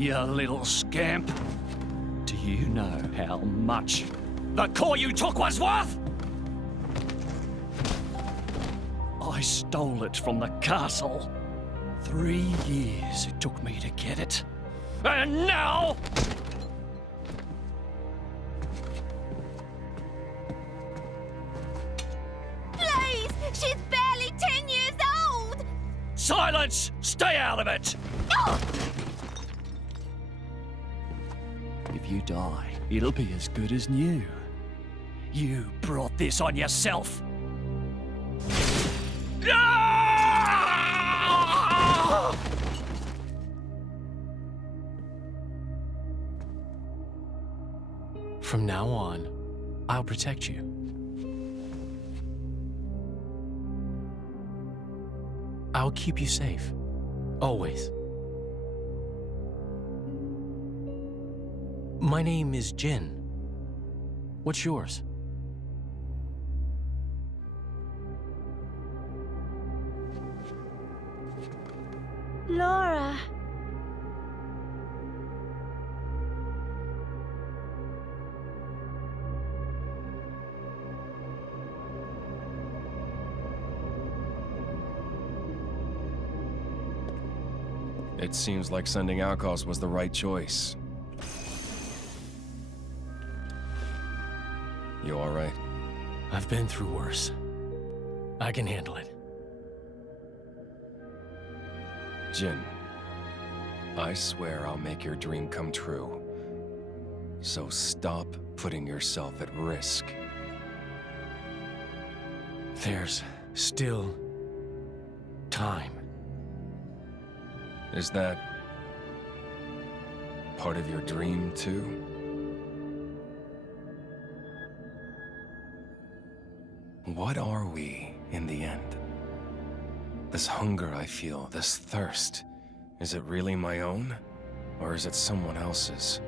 You little scamp. Do you know how much the core you took was worth? I stole it from the castle. 3 years it took me to get it. And now... Please! She's barely 10 years old! Silence! Stay out of it! Oh! If you die, it'll be as good as new. You brought this on yourself. From now on, I'll protect you. I'll keep you safe. Always. My name is Jin. What's yours? Laura. It seems like sending Outcasts was the right choice. You all right? I've been through worse. I can handle it. Jin, I swear I'll make your dream come true. So stop putting yourself at risk. There's still time. Is that part of your dream, too? What are we, in the end? This hunger I feel, this thirst, is it really my own? Or is it someone else's?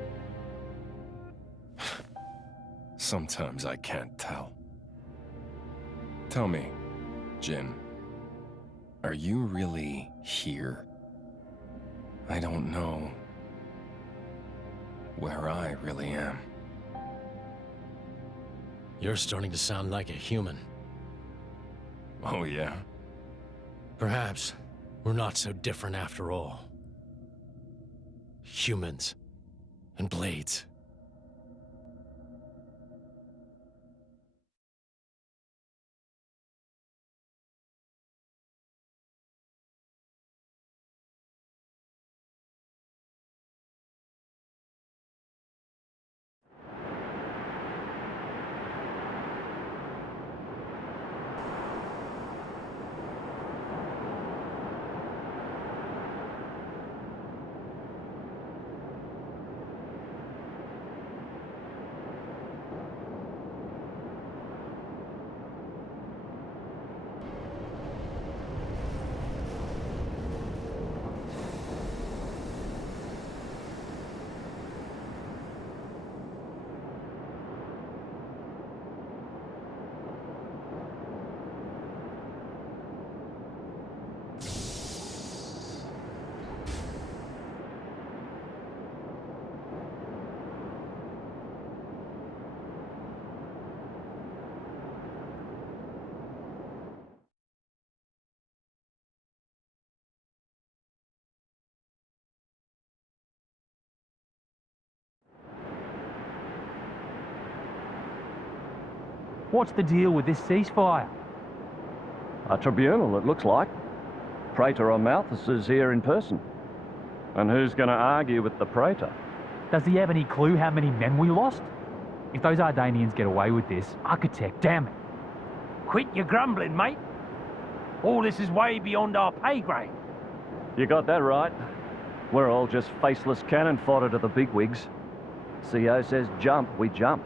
Sometimes I can't tell. Tell me, Jin, are you really here? I don't know where I really am. You're starting to sound like a human. Oh, yeah? Perhaps we're not so different after all. Humans and blades. What's the deal with this ceasefire? A tribunal, it looks like. Praetor Malthus is here in person. And who's going to argue with the Praetor? Does he have any clue how many men we lost? If those Ardanians get away with this, Architect, damn it. Quit your grumbling, mate. All this is way beyond our pay grade. You got that right. We're all just faceless cannon fodder to the bigwigs. CO says jump, we jump.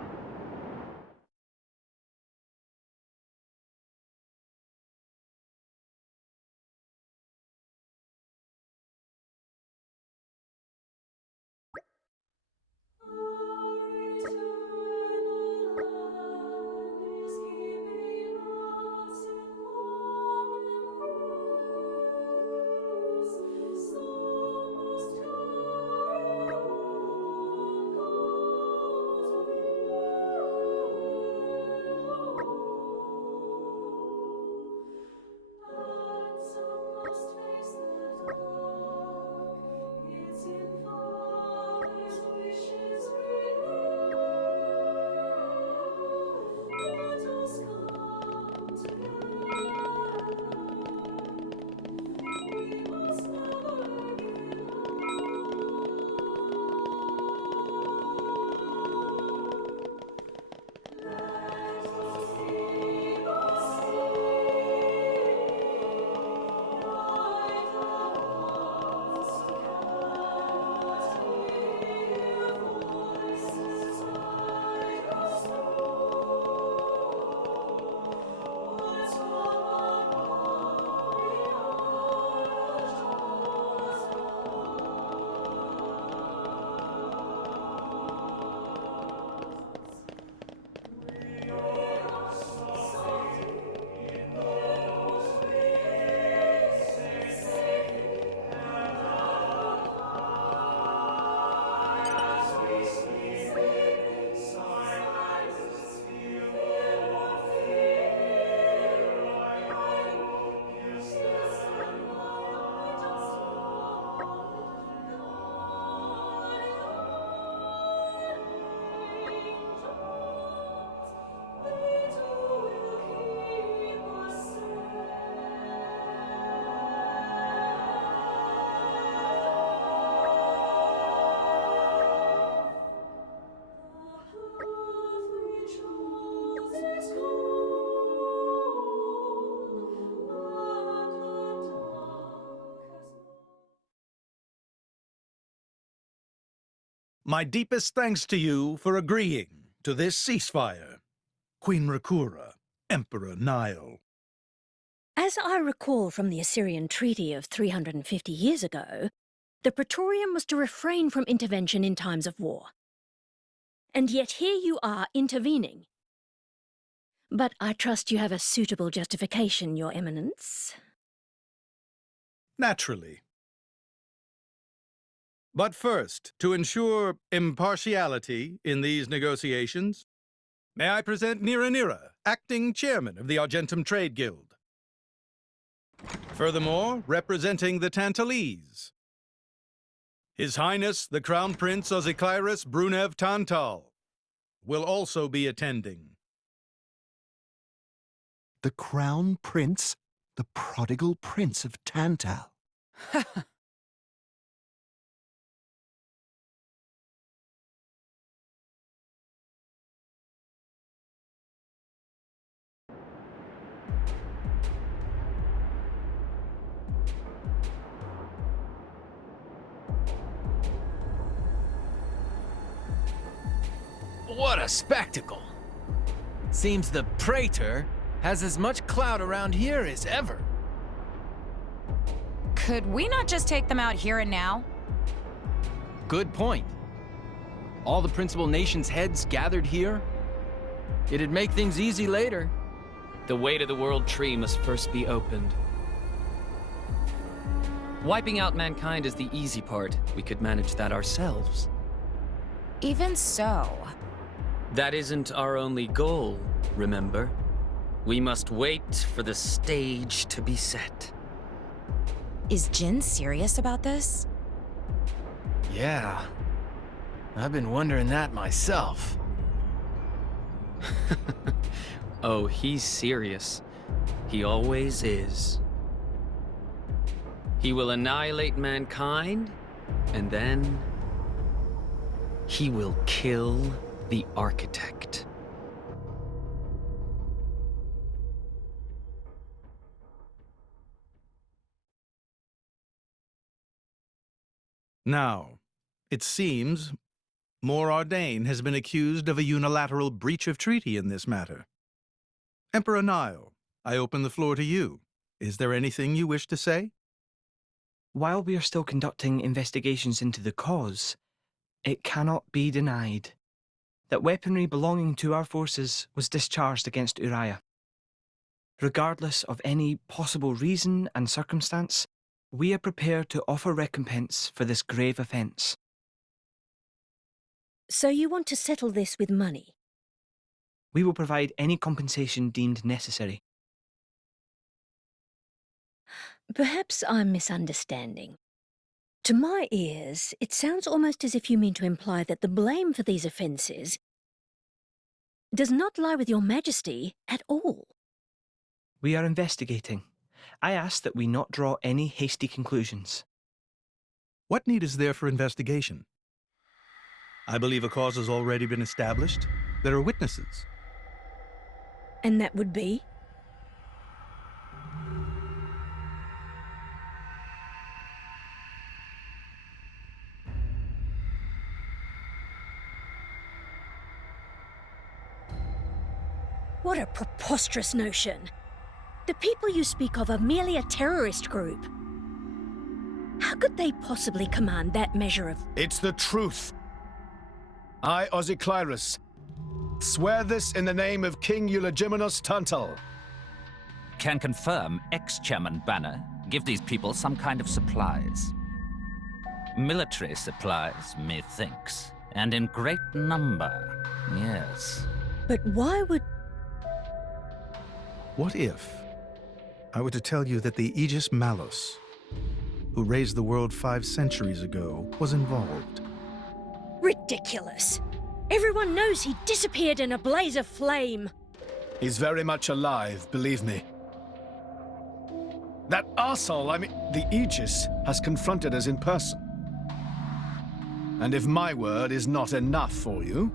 My deepest thanks to you for agreeing to this ceasefire, Queen Rakura, Emperor Nile. As I recall from the Assyrian treaty of 350 years ago, the Praetorium was to refrain from intervention in times of war. And yet here you are intervening. But I trust you have a suitable justification, Your Eminence. Naturally. But first, to ensure impartiality in these negotiations, may I present Nira, acting chairman of the Argentum Trade Guild. Furthermore, representing the Tantalese, His Highness the Crown Prince Ozikairis Brunev Tantal will also be attending. The Crown Prince? The prodigal Prince of Tantal? What a spectacle! Seems the Praetor has as much clout around here as ever. Could we not just take them out here and now? Good point. All the principal nations' heads gathered here? It'd make things easy later. The way to the World Tree must first be opened. Wiping out mankind is the easy part. We could manage that ourselves. Even so. That isn't our only goal, remember? We must wait for the stage to be set. Is Jin serious about this? Yeah. I've been wondering that myself. Oh, he's serious. He always is. He will annihilate mankind, and then he will kill the architect. Now, it seems Morag has been accused of a unilateral breach of treaty in this matter. Emperor Nile, I open the floor to you. Is there anything you wish to say? While we are still conducting investigations into the cause, it cannot be denied that weaponry belonging to our forces was discharged against Uriah. Regardless of any possible reason and circumstance, we are prepared to offer recompense for this grave offence. So you want to settle this with money? We will provide any compensation deemed necessary. Perhaps I'm misunderstanding. To my ears, it sounds almost as if you mean to imply that the blame for these offences does not lie with your majesty at all. We are investigating. I ask that we not draw any hasty conclusions. What need is there for investigation? I believe a cause has already been established. There are witnesses. And that would be? What a preposterous notion. The people you speak of are merely a terrorist group. How could they possibly command that measure of... It's the truth. I, Ozyclyrus, swear this in the name of King Eulogimenus Tantal. Can confirm ex-chairman Bana give these people some kind of supplies. Military supplies, methinks, and in great number, yes. But why would... What if I were to tell you that the Aegis Malus, who raised the world 5 centuries ago, was involved? Ridiculous. Everyone knows he disappeared in a blaze of flame. He's very much alive, believe me. That arsehole, the Aegis, has confronted us in person. And if my word is not enough for you...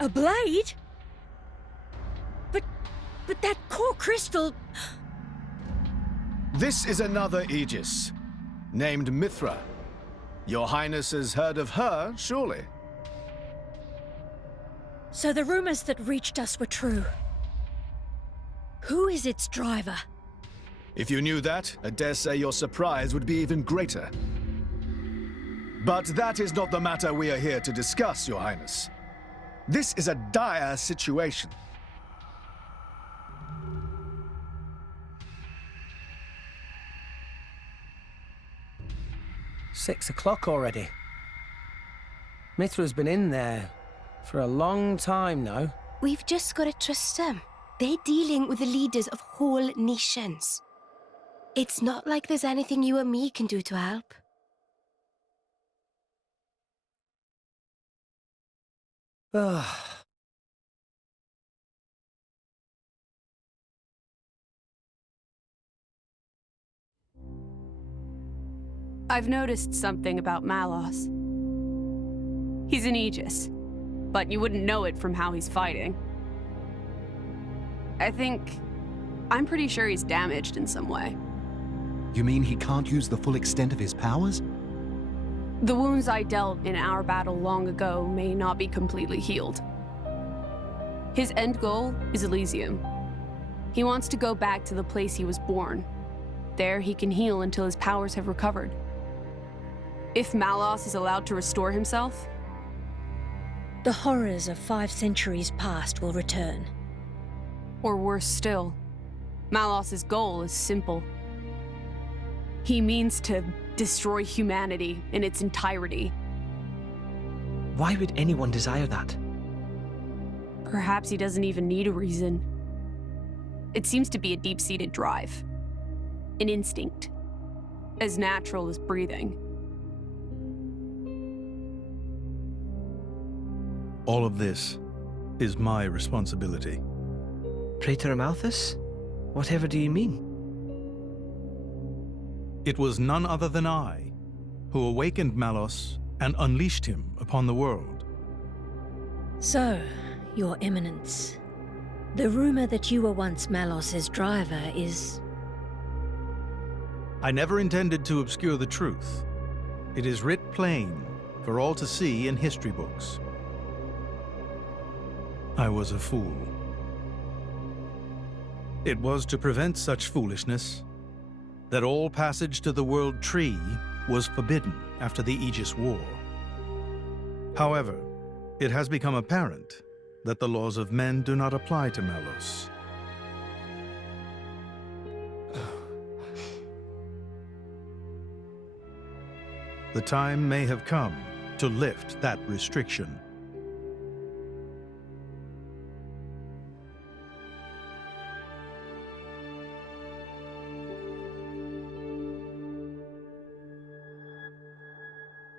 A blade? But that core crystal... This is another Aegis, named Mithra. Your Highness has heard of her, surely? So the rumors that reached us were true. Who is its driver? If you knew that, I dare say your surprise would be even greater. But that is not the matter we are here to discuss, Your Highness. This is a dire situation. Six o'clock already. Mithra's been in there for a long time now. We've just got to trust them. They're dealing with the leaders of whole nations. It's not like there's anything you or me can do to help. I've noticed something about Malthus. He's an Aegis, but you wouldn't know it from how he's fighting. I'm pretty sure he's damaged in some way. You mean he can't use the full extent of his powers? The wounds I dealt in our battle long ago may not be completely healed. His end goal is Elysium. He wants to go back to the place he was born. There he can heal until his powers have recovered. If Malthus is allowed to restore himself... The horrors of 5 centuries past will return. Or worse still, Malthus's goal is simple. He means to destroy humanity in its entirety. Why would anyone desire that? Perhaps he doesn't even need a reason. It seems to be a deep-seated drive. An instinct. As natural as breathing. All of this is my responsibility. Praetor Malthus? Whatever do you mean? It was none other than I who awakened Malthus and unleashed him upon the world. So, Your Eminence, the rumor that you were once Malthus's driver is... I never intended to obscure the truth. It is writ plain for all to see in history books. I was a fool. It was to prevent such foolishness that all passage to the World Tree was forbidden after the Aegis War. However, it has become apparent that the laws of men do not apply to Malthus. The time may have come to lift that restriction.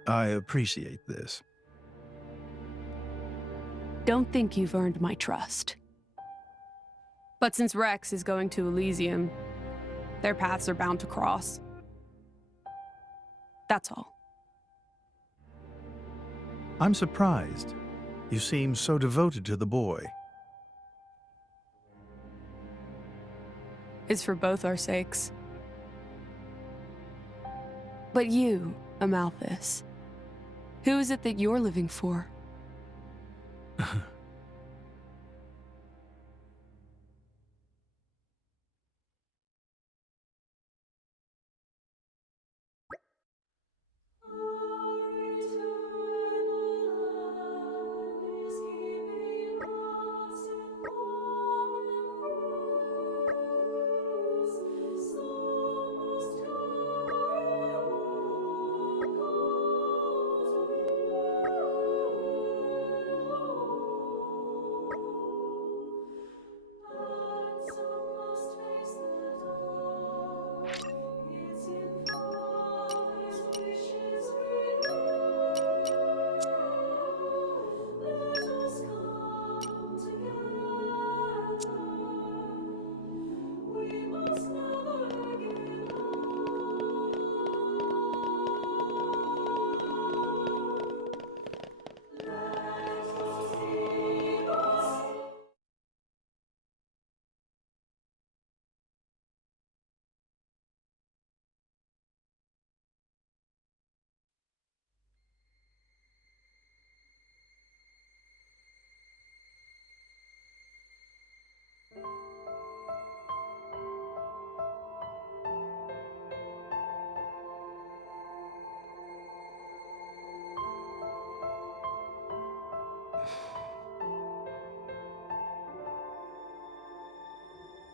I appreciate this. Don't think you've earned my trust. But since Rex is going to Elysium, their paths are bound to cross. That's all. I'm surprised. You seem so devoted to the boy. It's for both our sakes. But you, Malthus, who is it that you're living for?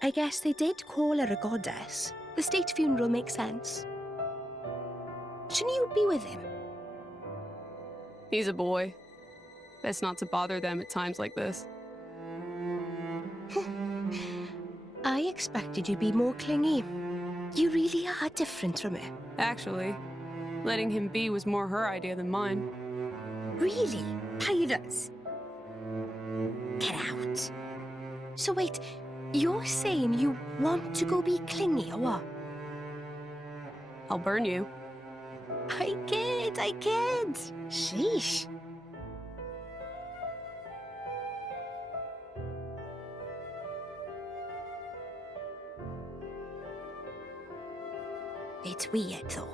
I guess they did call her a goddess. The state funeral makes sense. Shouldn't you be with him? He's a boy. Best not to bother them at times like this. I expected you'd be more clingy. You really are different from her. Actually, letting him be was more her idea than mine. Really? Pirates? Get out. So wait, you're saying you want to go be clingy or what? I'll burn you. I kid. Sheesh. It's weird, though.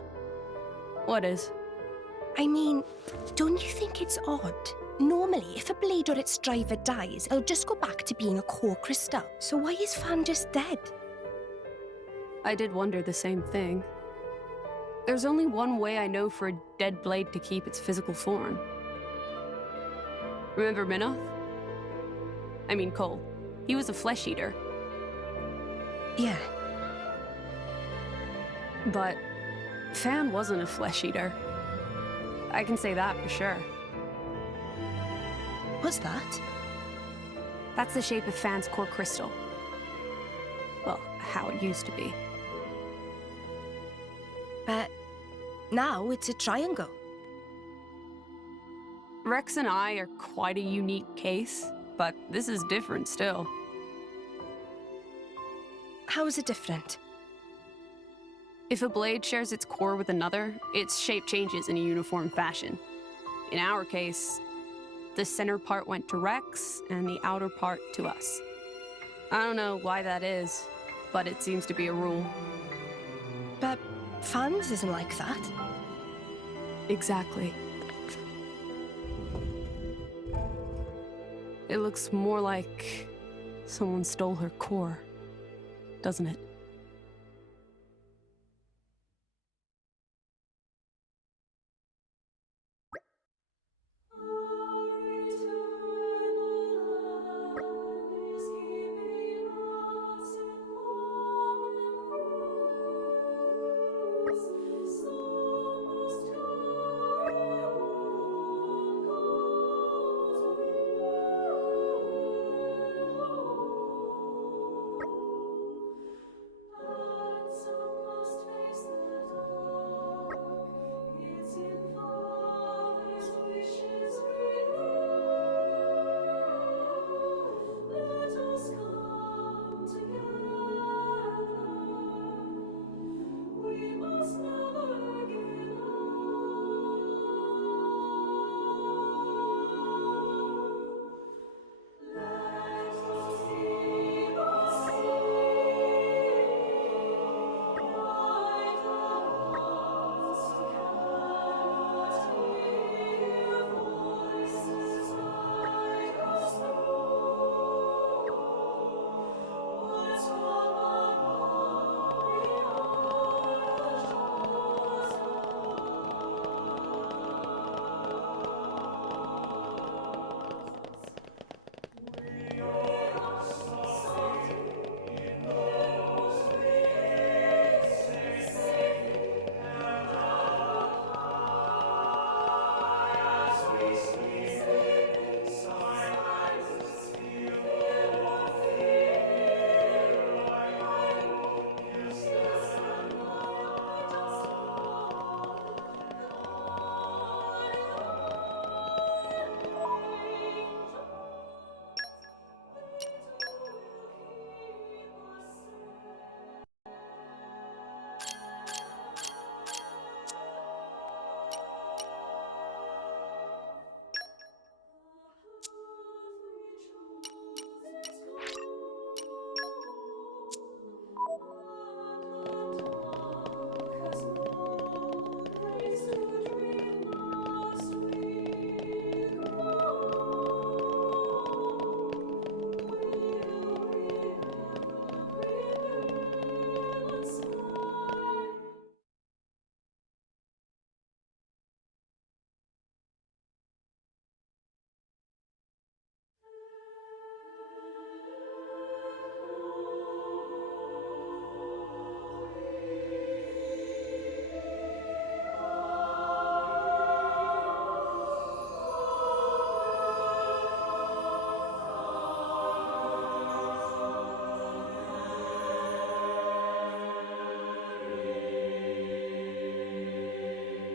What is? I mean, don't you think it's odd? Normally, if a blade or its driver dies, it'll just go back to being a core crystal. So why is Fan just dead? I did wonder the same thing. There's only one way I know for a dead blade to keep its physical form. Remember Minoth? I mean Cole. He was a flesh eater. Yeah. But Fan wasn't a flesh eater. I can say that for sure. What's that? That's the shape of Fan's core crystal. Well, how it used to be. But now it's a triangle. Rex and I are quite a unique case, but this is different still. How is it different? If a blade shares its core with another, its shape changes in a uniform fashion. In our case, the center part went to Rex, and the outer part to us. I don't know why that is, but it seems to be a rule. But Fan's isn't like that. Exactly. It looks more like someone stole her core, doesn't it?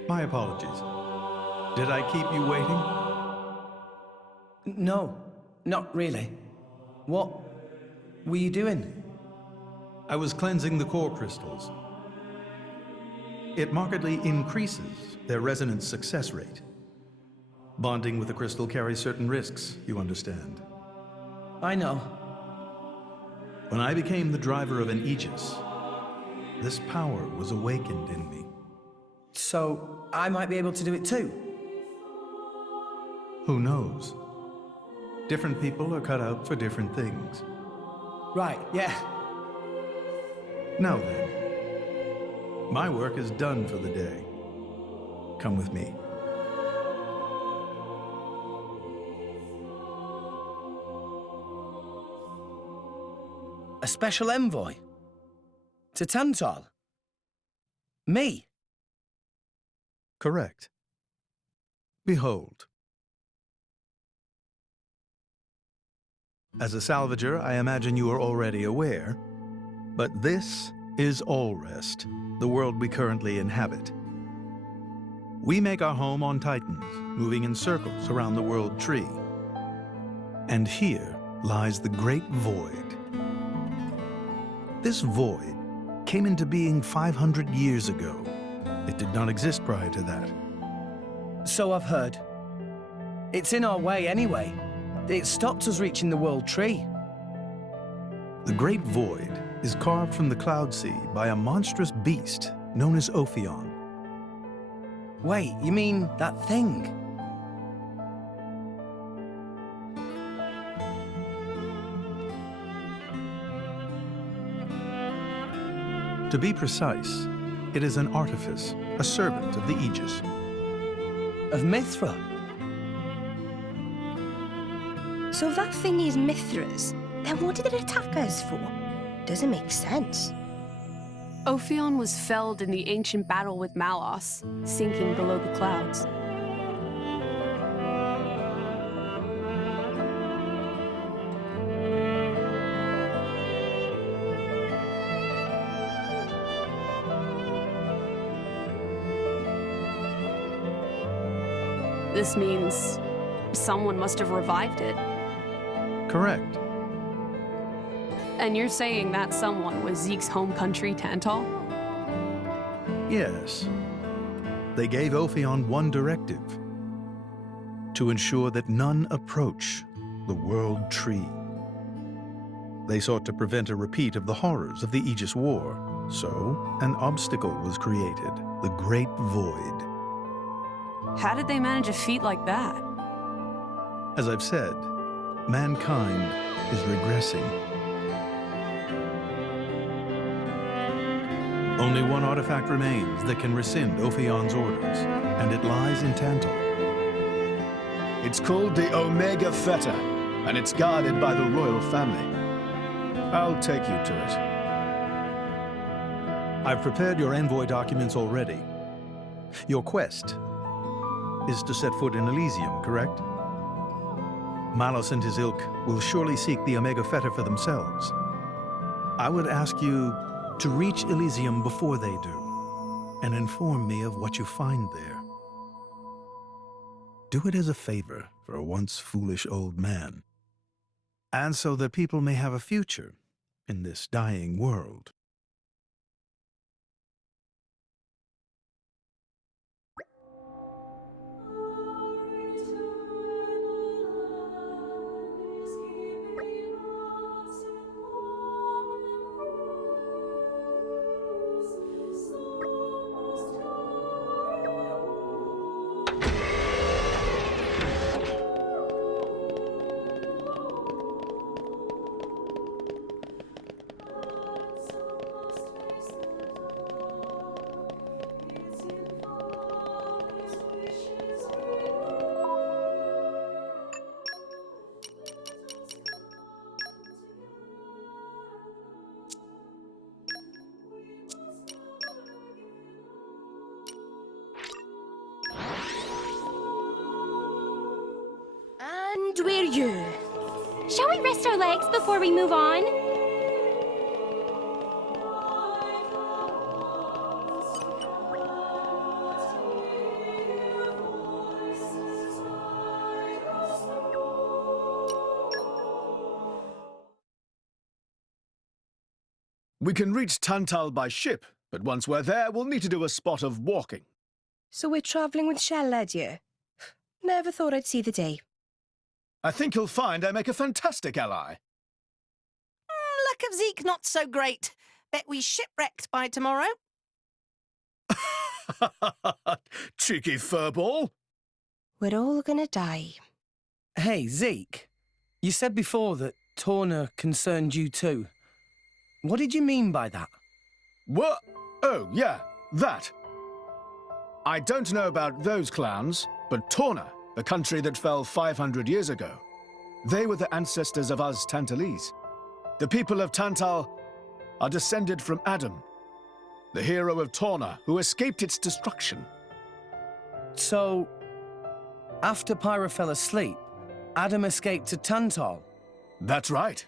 My apologies. Did I keep you waiting? No, not really. What were you doing? I was cleansing the core crystals. It markedly increases their resonance success rate. Bonding with a crystal carries certain risks, you understand. I know. When I became the driver of an Aegis, this power was awakened in me. So, I might be able to do it too? Who knows? Different people are cut out for different things. Right, yeah. Now then, my work is done for the day. Come with me. A special envoy? To Tantal? Me? Correct. Behold. As a salvager, I imagine you are already aware, but this is Allrest, the world we currently inhabit. We make our home on Titans, moving in circles around the world tree. And here lies the Great Void. This void came into being 500 years ago. It did not exist prior to that. So I've heard. It's in our way anyway. It stopped us reaching the world tree. The Great Void is carved from the Cloud Sea by a monstrous beast known as Ophion. Wait, you mean that thing? To be precise, it is an artifice, a servant of the Aegis. Of Mithra? So that thing is Mithra's. Then what did it attack us for? Doesn't make sense. Ophion was felled in the ancient battle with Malthus, sinking below the clouds. This means someone must have revived it. Correct. And you're saying that someone was Zeke's home country, Tantal? Yes. They gave Ophion one directive: to ensure that none approach the World Tree. They sought to prevent a repeat of the horrors of the Aegis War, so an obstacle was created, the Great Void. How did they manage a feat like that? As I've said, mankind is regressing. Only one artifact remains that can rescind Ophion's orders, and it lies in Tantal. It's called the Omega Feta, and it's guarded by the royal family. I'll take you to it. I've prepared your envoy documents already. Your quest is to set foot in Elysium, correct? Malthus and his ilk will surely seek the Omega Feta for themselves. I would ask you to reach Elysium before they do, and inform me of what you find there. Do it as a favor for a once foolish old man, and so that people may have a future in this dying world. We're you. Shall we rest our legs before we move on? We can reach Tantal by ship, but once we're there, we'll need to do a spot of walking. So we're travelling with Shell, lad, you? Never thought I'd see the day. I think you'll find I make a fantastic ally. Luck of Zeke not so great. Bet we shipwrecked by tomorrow. Cheeky furball. We're all gonna die. Hey, Zeke. You said before that Torna concerned you too. What did you mean by that? What? Oh, yeah, that. I don't know about those clowns, but Torna, the country that fell 500 years ago, they were the ancestors of us Tantalese. The people of Tantal are descended from Adam, the hero of Torna who escaped its destruction. So, after Pyra fell asleep, Adam escaped to Tantal? That's right.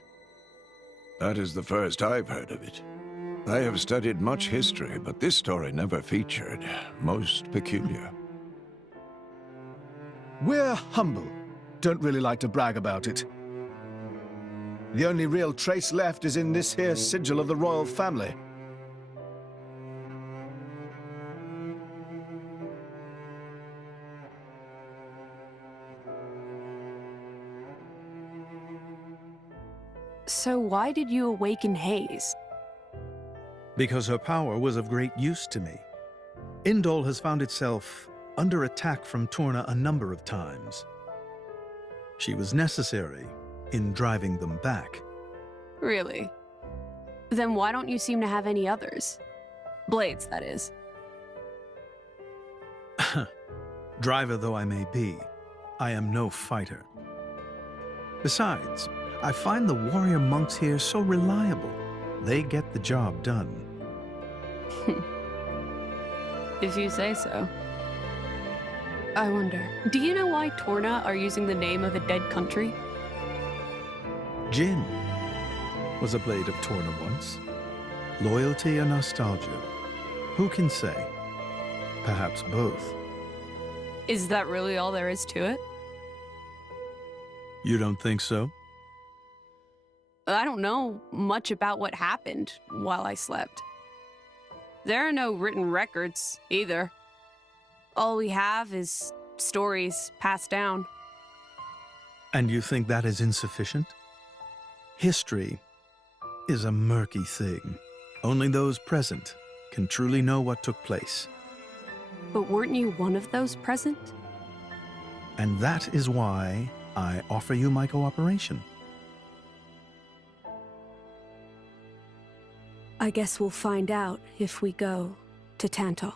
That is the first I've heard of it. I have studied much history, but this story never featured. Most peculiar. We're humble. Don't really like to brag about it. The only real trace left is in this here sigil of the royal family. So why did you awaken Hayes? Because her power was of great use to me. Indol has found itself under attack from Torna a number of times. She was necessary in driving them back. Really? Then why don't you seem to have any others? Blades, that is. Driver though I may be, I am no fighter. Besides, I find the warrior monks here so reliable. They get the job done. If you say so. I wonder, do you know why Torna are using the name of a dead country? Jin was a blade of Torna once. Loyalty or nostalgia? Who can say? Perhaps both. Is that really all there is to it? You don't think so? I don't know much about what happened while I slept. There are no written records, either. All we have is stories passed down. And you think that is insufficient? History is a murky thing. Only those present can truly know what took place. But weren't you one of those present? And that is why I offer you my cooperation. I guess we'll find out if we go to Tantal.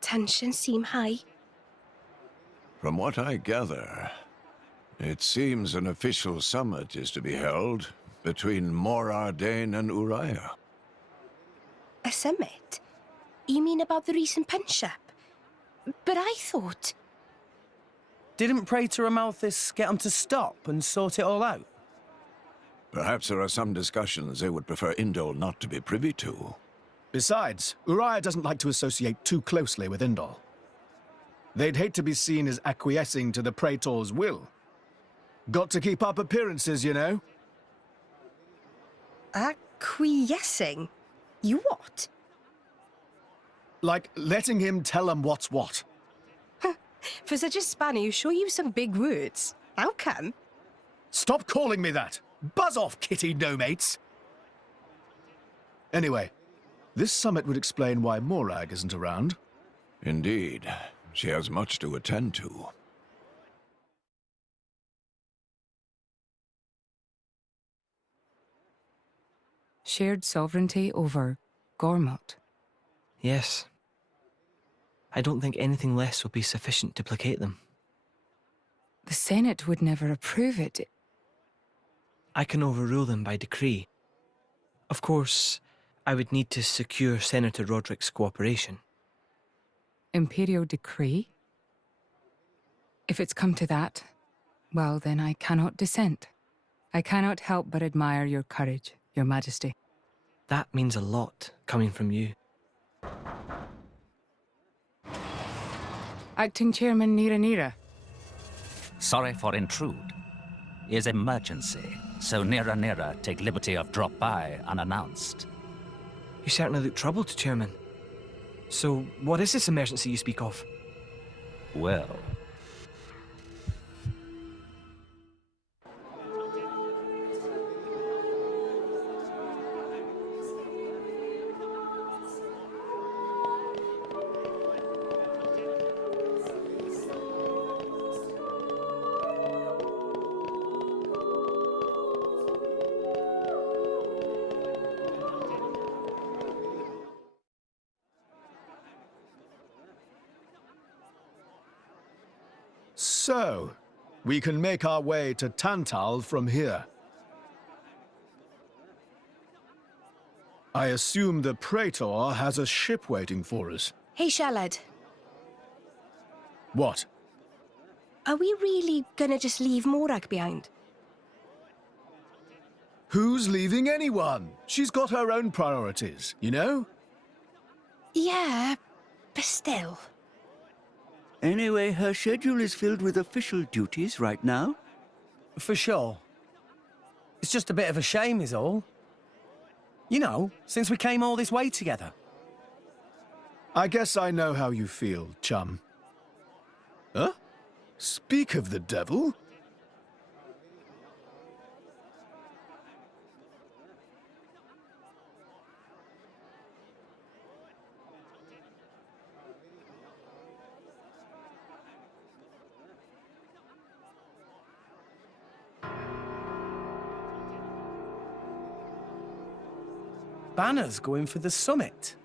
Tensions seem high. From what I gather, it seems an official summit is to be held between Morag and Uriah. A summit? You mean about the recent punch-up? But I thought... Didn't Praetor Malthus get them to stop and sort it all out? Perhaps there are some discussions they would prefer Indol not to be privy to. Besides, Uriah doesn't like to associate too closely with Indol. They'd hate to be seen as acquiescing to the Praetor's will. Got to keep up appearances, you know. Acquiescing? You what? Like letting him tell them what's what. For such a spanner, you sure use some big words. How come? Stop calling me that! Buzz off, kitty no-mates! Anyway, this summit would explain why Morag isn't around. Indeed. She has much to attend to. Shared sovereignty over Gormott. Yes. I don't think anything less will be sufficient to placate them. The Senate would never approve it. I can overrule them by decree. Of course, I would need to secure Senator Roderick's cooperation. Imperial decree? If it's come to that, well, then I cannot dissent. I cannot help but admire your courage, Your Majesty. That means a lot, coming from you. Acting Chairman Nira. Sorry for intrude. Is emergency, so Nira take liberty of drop by unannounced. You certainly look troubled, Chairman. So, what is this emergency you speak of? Well... So, we can make our way to Tantal from here. I assume the Praetor has a ship waiting for us. Hey, Shalad. What? Are we really gonna just leave Morag behind? Who's leaving anyone? She's got her own priorities, you know? Yeah, but still. Anyway, her schedule is filled with official duties right now. For sure. It's just a bit of a shame is all. You know, since we came all this way together. I guess I know how you feel, chum. Huh? Speak of the devil? Bana's going for the summit.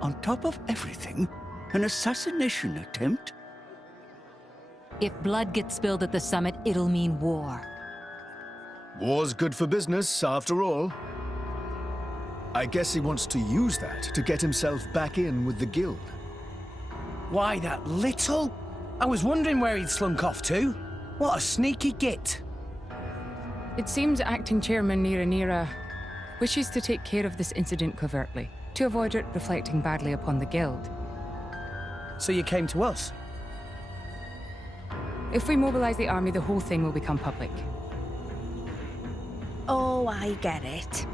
On top of everything, an assassination attempt? If blood gets spilled at the summit, it'll mean war. War's good for business, after all. I guess he wants to use that to get himself back in with the guild. Why, that little? I was wondering where he'd slunk off to. What a sneaky git. It seems Acting Chairman Nira wishes to take care of this incident covertly, to avoid it reflecting badly upon the guild. So you came to us? If we mobilize the army, the whole thing will become public. Oh, I get it.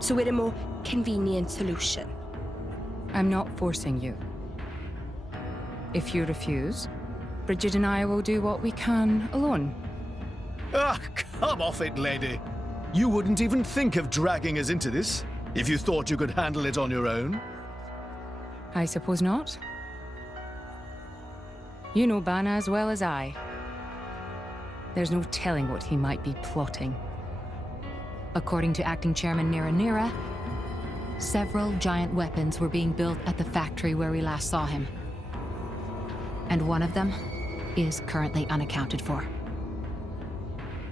So we're a more convenient solution. I'm not forcing you. If you refuse, Bridget and I will do what we can alone. Ah, come off it, lady. You wouldn't even think of dragging us into this, if you thought you could handle it on your own. I suppose not. You know Bana as well as I. There's no telling what he might be plotting. According to Acting Chairman Nira, several giant weapons were being built at the factory where we last saw him. And one of them is currently unaccounted for.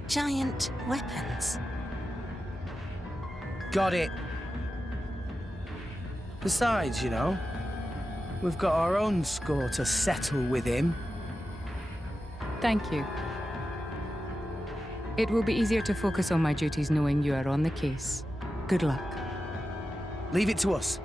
Giant weapons? Got it. Besides, you know, we've got our own score to settle with him. Thank you. It will be easier to focus on my duties knowing you are on the case. Good luck. Leave it to us.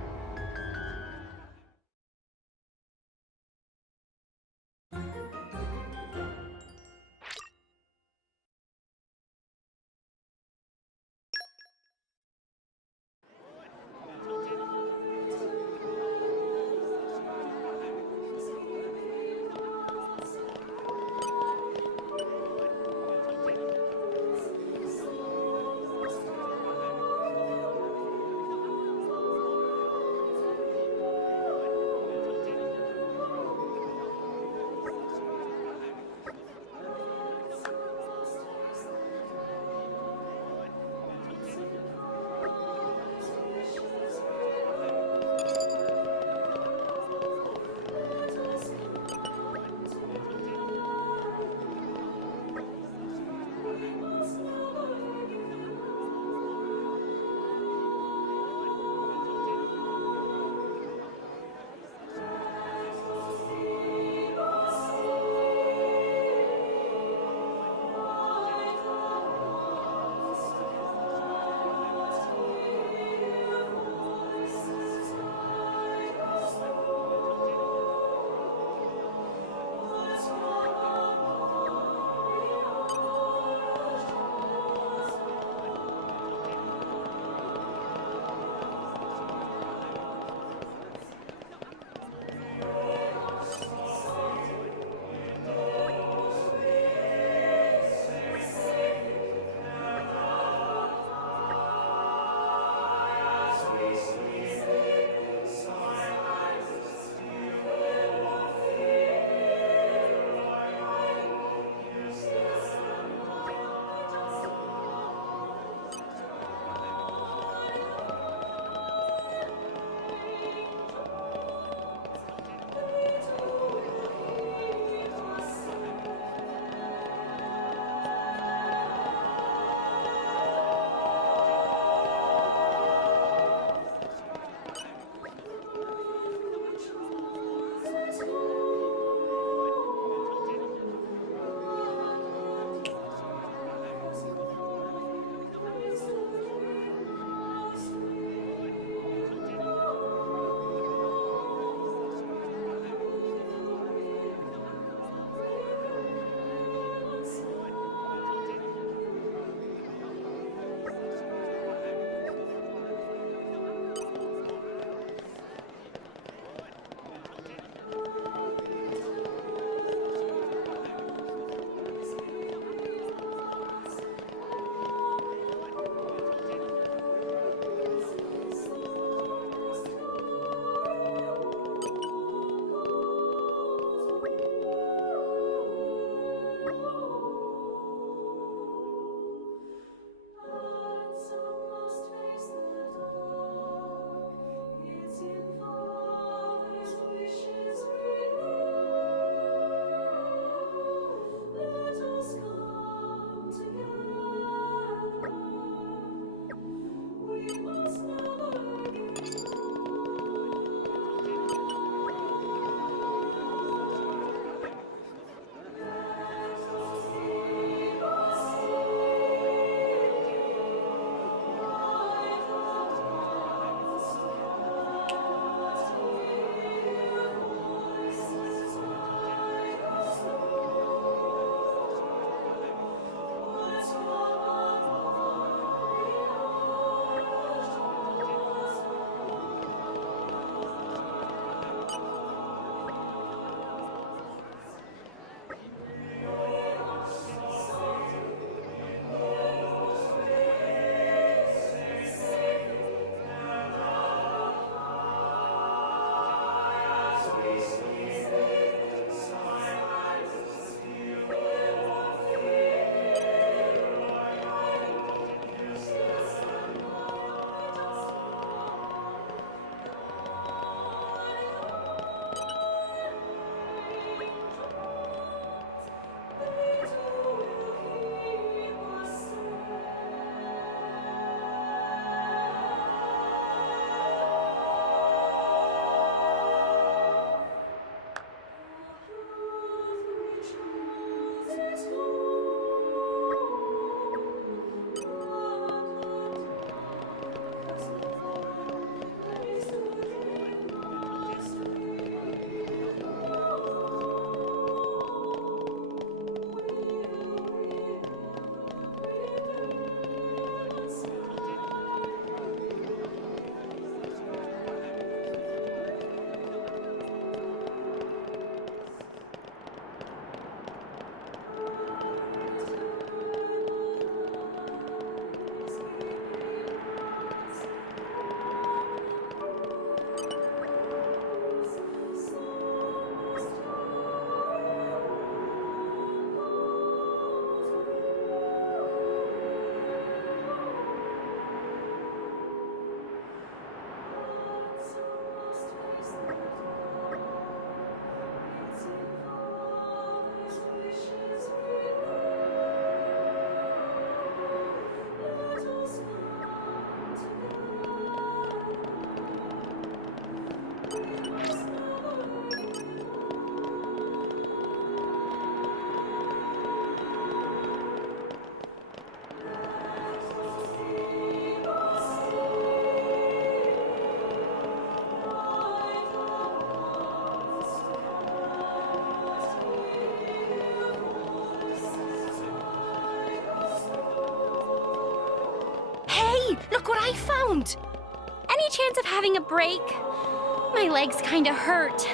look what I found! Any chance of having a break? My legs kinda hurt.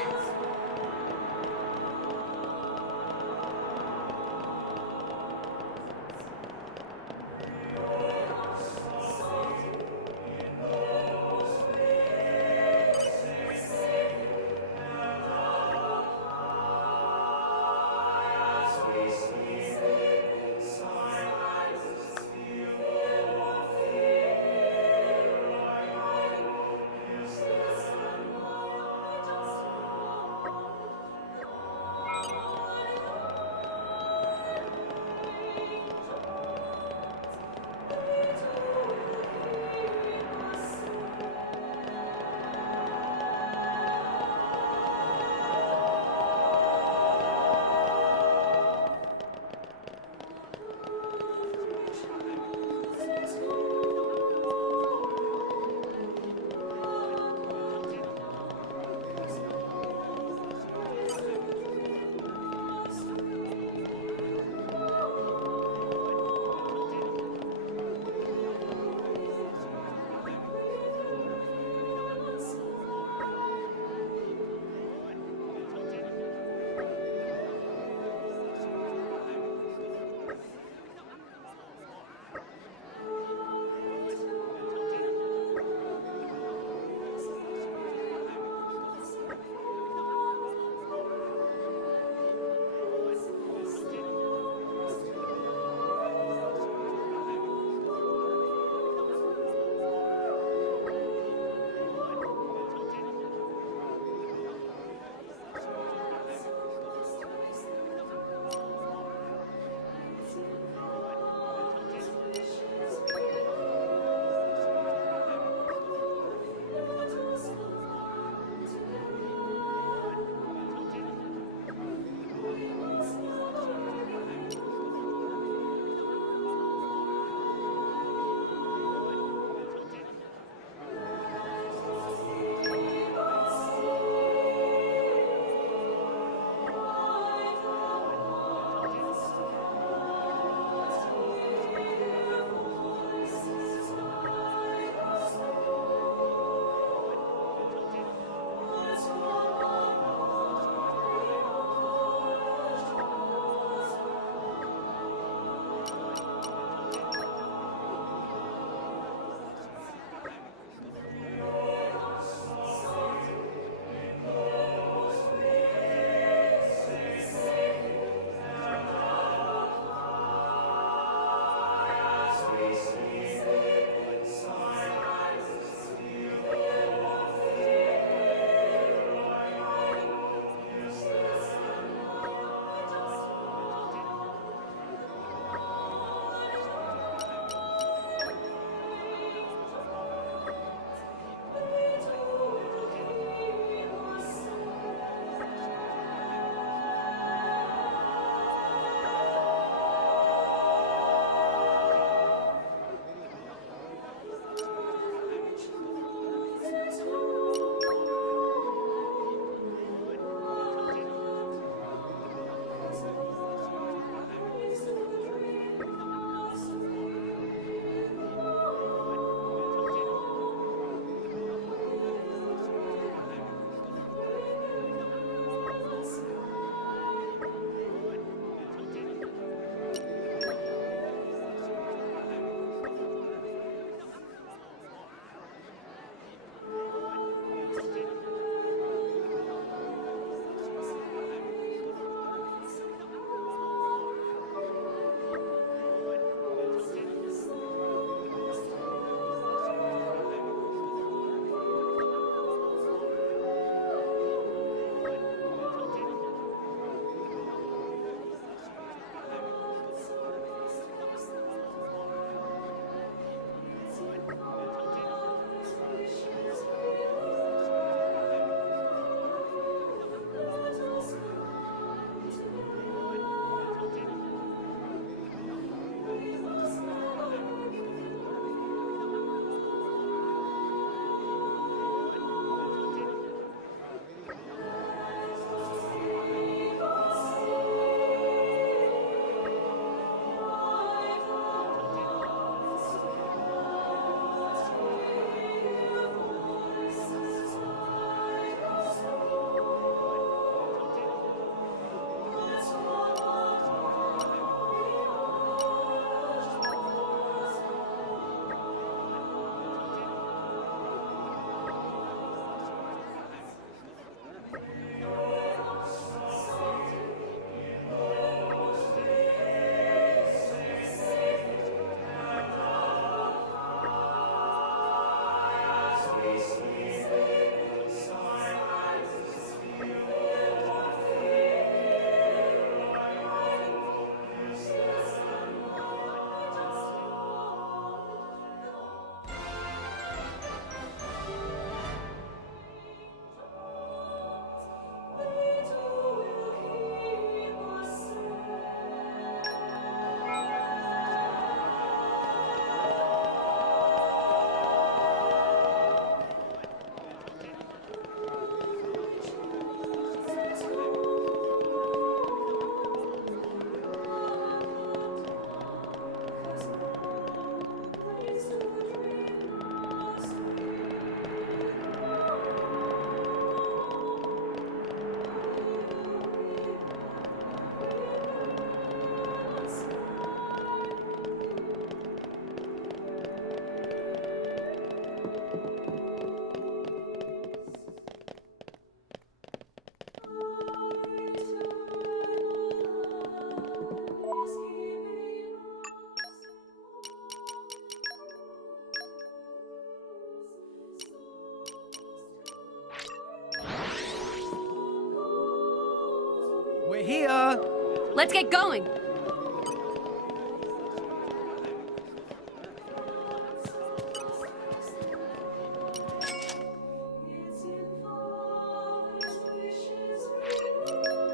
Let's get going!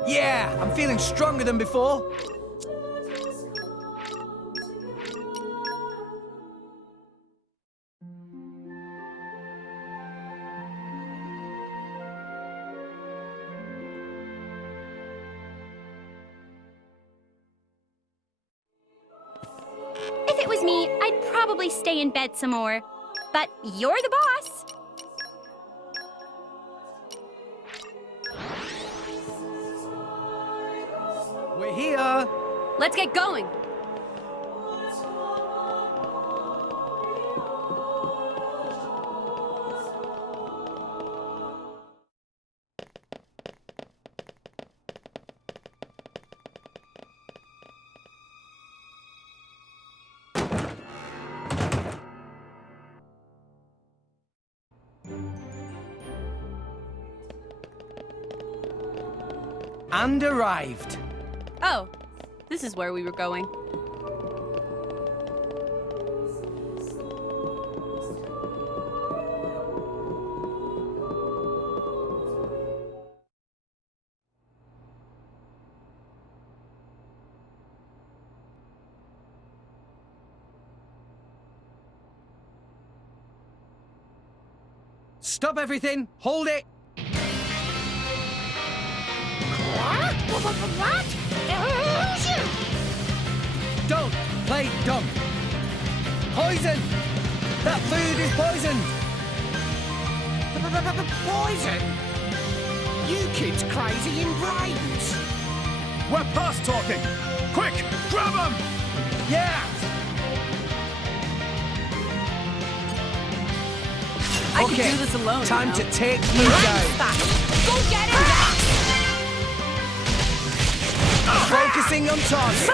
Yeah, I'm feeling stronger than before. If it was me, I'd probably stay in bed some more. But you're the boss. We're here. Let's get going! And arrived. Oh, this is where we were going. Stop everything. Hold it. What? Don't play dumb. Poison! That food is poisoned! Poison? You kids crazy in brains. We're past talking! Quick, grab him! Yeah! I can do this alone. Time to take you down. Go get him! Focusing on target.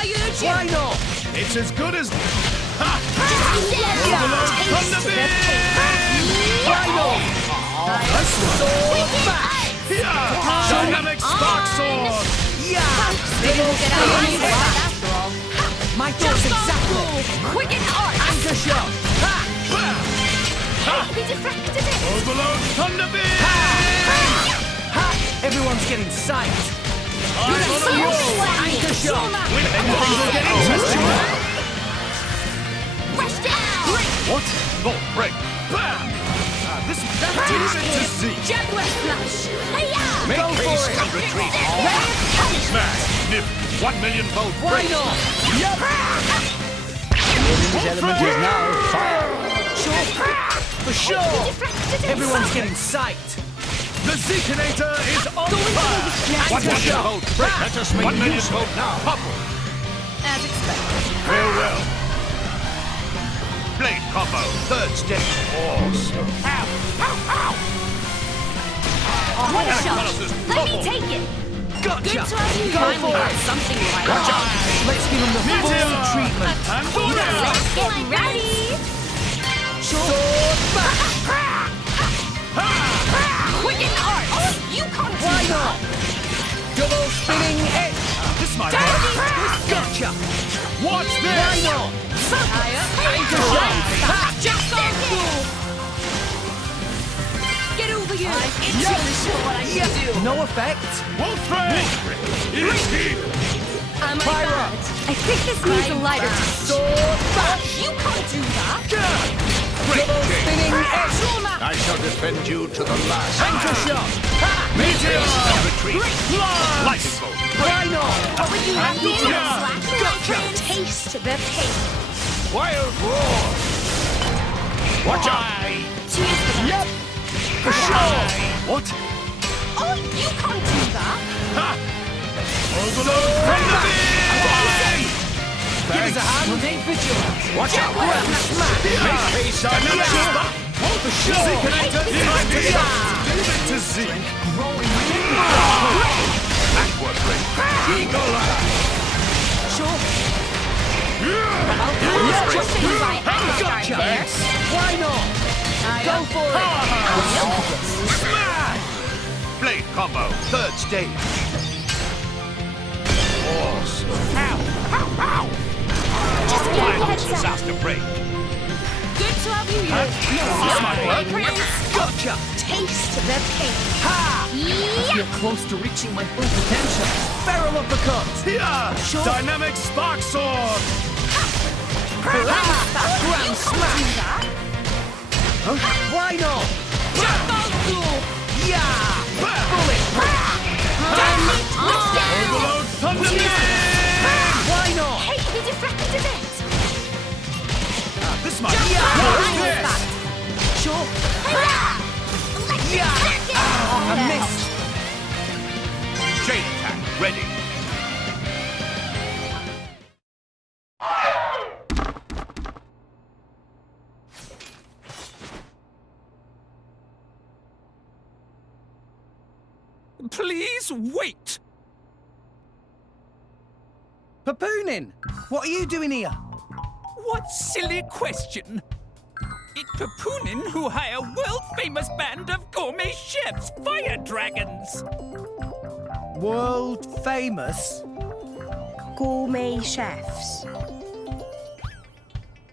I urge you! Why not? It's as good as... Ha! From the Why not? A sword back! Dynamic spark sword! Yeah! Maybe we'll get out of here after all. My thoughts exactly! Quicken art! Anchor shot! We deflected it. Overload Thunder Beam! Everyone's getting sight! I'm on a roll! Anchor shot! Anything will get interesting! Rush down. What? No, break! Bam! This to Zeke! Jaguar smash! Make Go for haste it. and retreat! Smash! Nip! 1 million volt Why break! not? Yep! This element is now fire! For sure! Everyone's getting sight! The Zekinator is on fire! 1 million volt break! Let us make 1 million volt now! Purple! As expected. Farewell! Blade combo, 3rd stage. Awesome! Ow! Ow! Ow! One shot. Let me take it. Gotcha! Good try. You Go finally for got it! something right. Let's give him the full Meteor! treatment! Let's get ready. Sword back! Quicken art! You can't do Why that. not? Double spinning edge! This might work! Gotcha! Watch this! Why not? Anchor shot! Just on cool! Get over here! It's really sure what I need to do. No effect? Wolf Ray! It is here! Am I Pyra! bad? I think this needs a lighter touch. Sword back! You can't do that! Double spinning edge! I shall defend you to the last. Anchor shot! Meteor! Retreat. Lightning bolt! Why not? What would you have me do? Gotcha. Gotcha. Taste the pain. Wild roar. Watch out! Cheers for that. For sure! What? Oh, you can't do that! Ha! Overload Thunder Beam! Give us a hand! Remain vigilant! Watch out! Smash! Make haste on the shot! For sure! Zekinator is Give it to Zeke! Backward break! Eagle Eye! Sure! Just so you buy Gotcha! there. Why not? Go for it! Smash! Blade combo, 3rd stage. Just Malthus asked a break. Good to have you here. Gotcha! Taste the pain. Ha! Yeah. You're close to reaching my full potential. Barrel uppercut! Yeah! Sure. Dynamic spark sword! Ground smash! Huh? Why not? Yeah! Bullet! Overload Thunderbeam! Why not? Hey, he deflected a bit. This might Jump work! on This! Sure. I missed! Chain attack ready. Please wait! Papoonin! What are you doing here? What silly question! It's Papoonin who hire world-famous band of gourmet chefs, fire dragons! World famous? Gourmet chefs.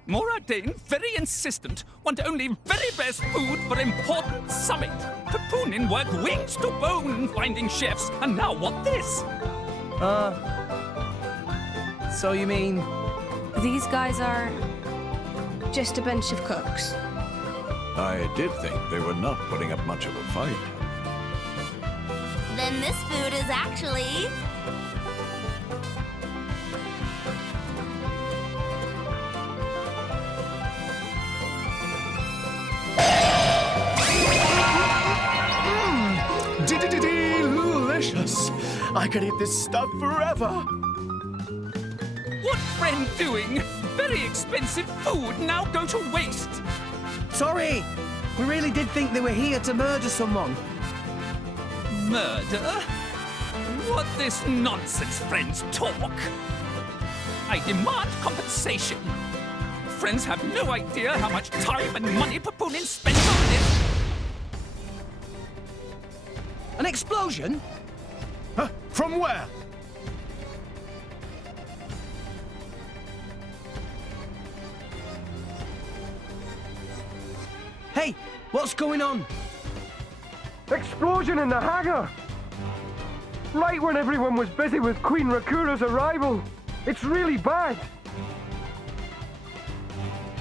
Morag, very insistent, want only very best food for important summit. Papoonin worked wings to bone finding chefs, and now what this? So you mean... These guys are just a bunch of cooks. I did think they were not putting up much of a fight. Then this food is actually... Delicious! I could eat this stuff forever! What friend doing? Very expensive food now go to waste. Sorry! We really did think they were here to murder someone. Murder? What this nonsense friends talk? I demand compensation. Friends have no idea how much time and money Papoonin spends on this. An explosion? Huh? From where? Hey, what's going on? Explosion in the hangar! Right when everyone was busy with Queen Rakura's arrival. It's really bad.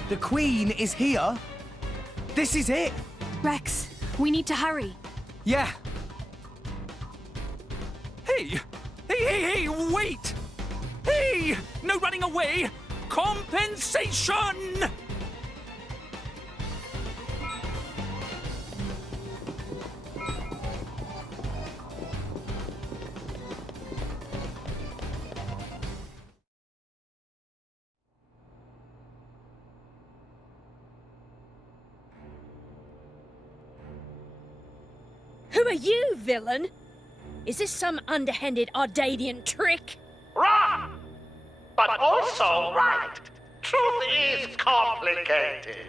The Queen is here? This is it? Rex, we need to hurry. Yeah. Hey, wait! Hey, no running away! Compensation! Who are you, villain? Is this some underhanded Ardadian trick? Wrong! But also right. Truth is complicated.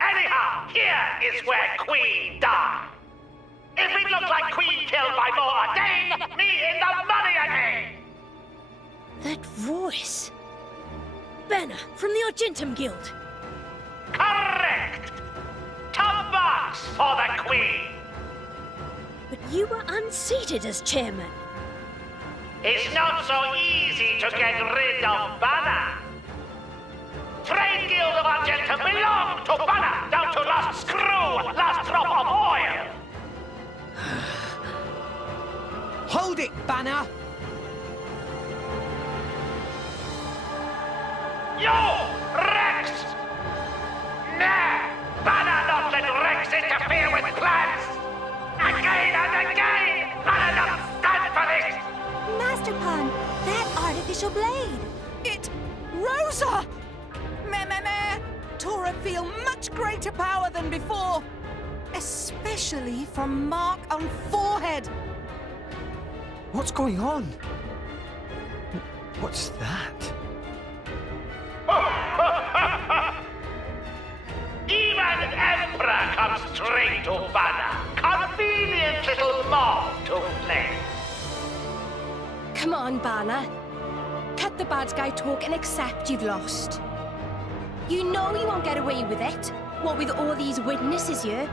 Anyhow, here is where Queen died. If it looked like Queen killed by Morag, me in the money again! That voice. Bana from the Argentum Guild. Correct! Top marks for the Queen! But you were unseated as chairman. It's not so easy to get rid of Bana. Trade Guild of Argentum belong to Bana, down to last screw, last drop of oil. Hold it, Bana! You, Rex! Nah, Bana not let Rex interfere with plans. Again and again, Bana not stand for this. Master Pun, that artificial blade. Rosa! Meh. Tora feel much greater power than before. Especially from mark on forehead. What's going on? What's that? Even Emperor comes straight to Bana. Convenient little mob to play. Come on, Bana. the bad guy talk and accept you've lost. You know you won't get away with it. What with all these witnesses here?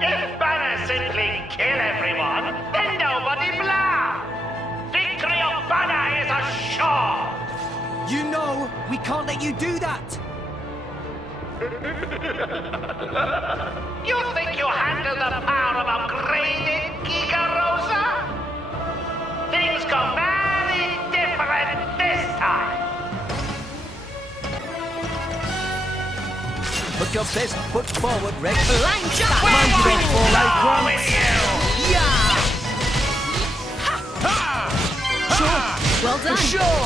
If Bana simply kill everyone, then nobody blah! Victory of Bana is assured! You know we can't let you do that! You think you handle the power of upgraded Giga Rosa? Things go very different this time! Put your best foot forward, Rex. Blind shot! Mind you don't fall like grunts. Yeah! Sure. Well done. Sure.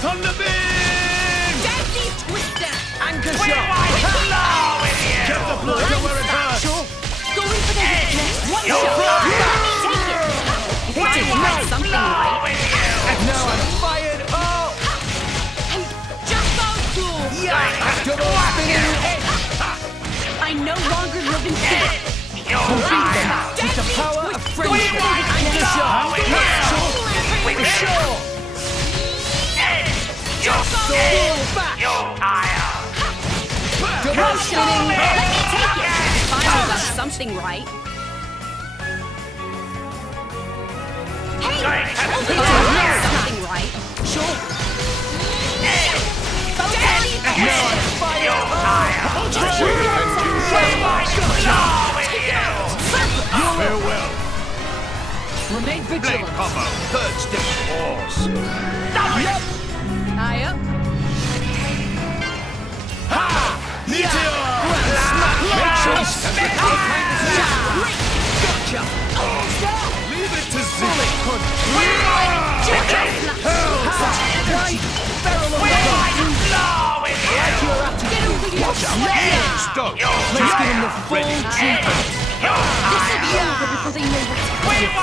Thunderbeam! Deadly twister! Anchor shot. Get the blood to where it hurts. Sure. Going for the weakness. One shot. Take it. Hit it. Not something right. Now I'm fired. Oh! Yeah! Double spinning head. I no longer live in fear. Complete them with the power of friendship. Anchor shot. Sure. Sword back. Double spinning head. Let me take it. Finally got something right. Hey! Something right. Sure. Now I'm fired. Farewell. Remain vigilant. Copper, third step force. Yup. Eye up. Ha! Meteor! Make choice. Gotcha. Leave it to Bullet punch. Right. Barrel of the Stop. Let's give him the full treatment. This will be over before they know what's going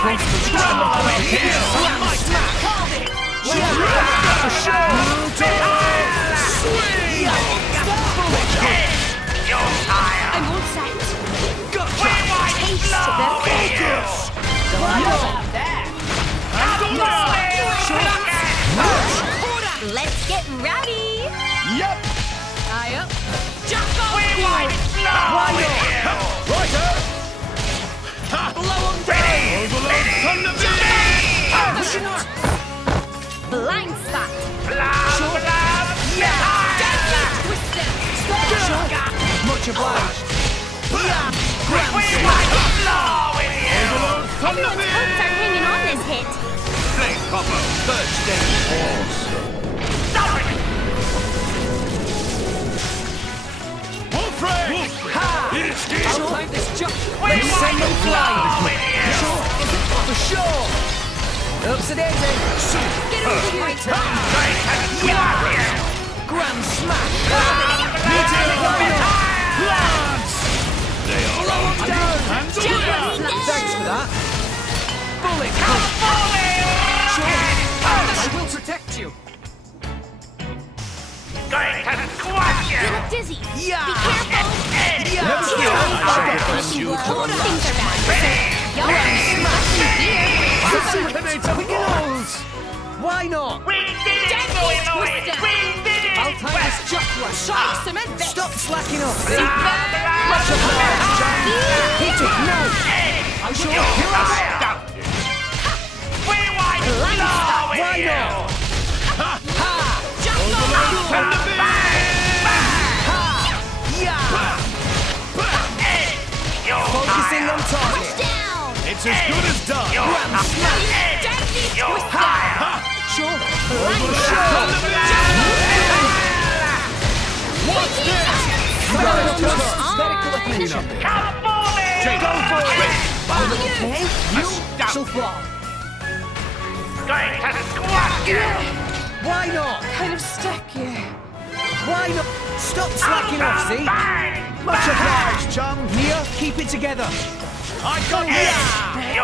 I'm all set. Gotcha. Taste the focus. Let's get rowdy. Yup. Eye up. Jump on Why not? Righto. Blow him down. Overload Thunderbeam. Blind spot. Yeah. Deadly twister. Much obliged. Overload Everyone's Thunderbeam. hopes are hanging on this hit. Flame Copper, third step force. Wolfray! Ha! I'll time this jump. Let's send them flying. Sure. For sure. Oops and daisy. Get over here. Grand smack. Meteor final. Lance. They are Blow him down. Thanks for that. Bullet punch. Sure. I will protect you. Going to squash you! You look dizzy. Yeah. Be careful. Yeah. Never fear. I'll defend you to All the the last. things are bad. Y'all are smashing here. Wiggles. Why not? We did it, Deadly Louis! twister. We did it! I'll time this jump right. Shark cement this. Stop slacking off. Super. Much obliged, John. Hit it now. I'm sure he'll have it. Why not? Ha! Jump on. Focusing on target. Down. It's as good as done. Grand smash. Deadly twister. Sure. What's this? Go for it. Okay, you shall fall. Going to squash you! Why not? Kind of stuck here. Why not? Stop slacking off, see? Much obliged, chum. Mia, keep it together. I got Yeah.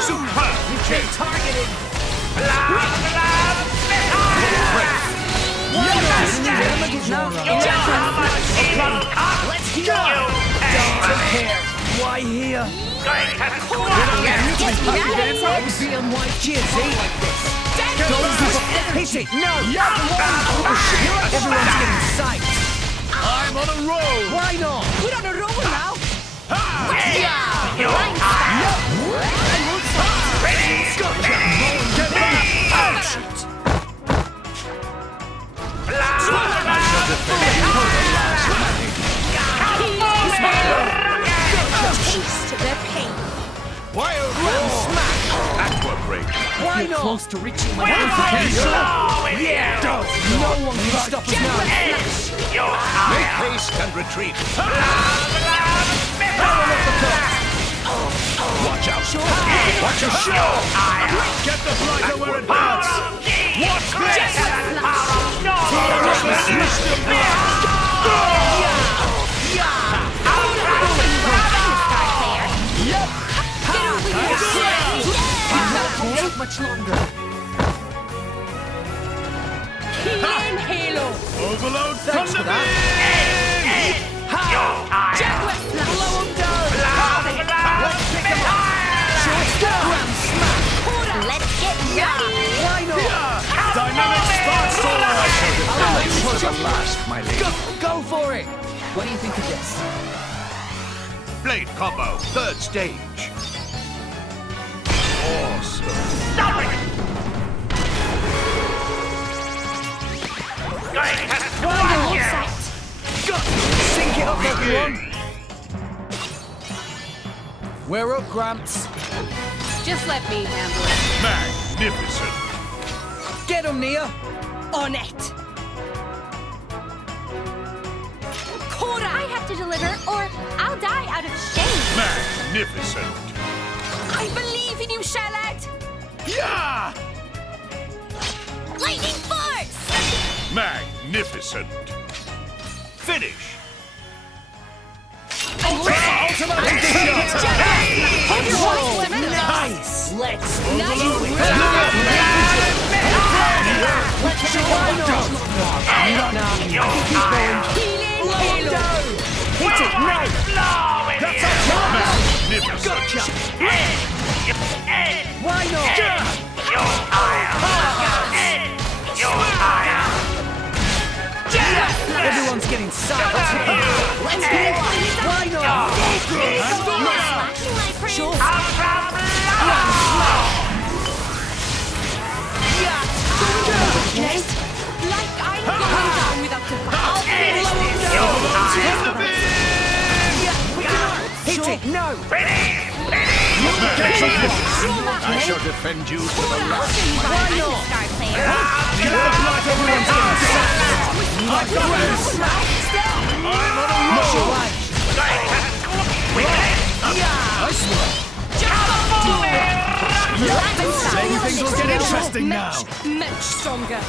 Superb. You get targeted. Let's go. Don't care. Why here? Be on white cheers, see? Hit it! No! Everyone's getting psyched! I'm on a roll! Why not? We're on a roll now! Taste their pain. Wild roll! Aqua break! Why not? Close to reaching my Amplification! Yeah! No one can stop us now! Make haste and retreat. Watch out! Watch out! Get the blighter where it hurts! Watch this! Not much longer. Healing Halo! Overload Thanks from for the that. Blow him down! Let's pick him up. Short ground smash. Let's get ready. Why not? dynamic spark sword! For the last, my lady. Go for it. What do you think of this? Blade combo, third stage. Awesome. Stop it! Sync it up, everyone. We're up, Gramps. Just let me handle it. Magnificent. Get him, Nia. On it! Cora! I have to deliver, or I'll die out of shame. Magnificent. I believe in you, Charlotte! Yeah! Lightning force! Magnificent. Finish. Ultimate Nice. Let's do it. Hit it, no! That's a magnificent. Gotcha! Why not? Everyone's getting psyched. Why not? Sure. Yes! Like I'm going down without the fight! Hit it, no! I shall defend you to the last. Why not? Everyone's getting psyched. I've got this. I'm on a roll. I swear. Saying things will get interesting now. Much stronger!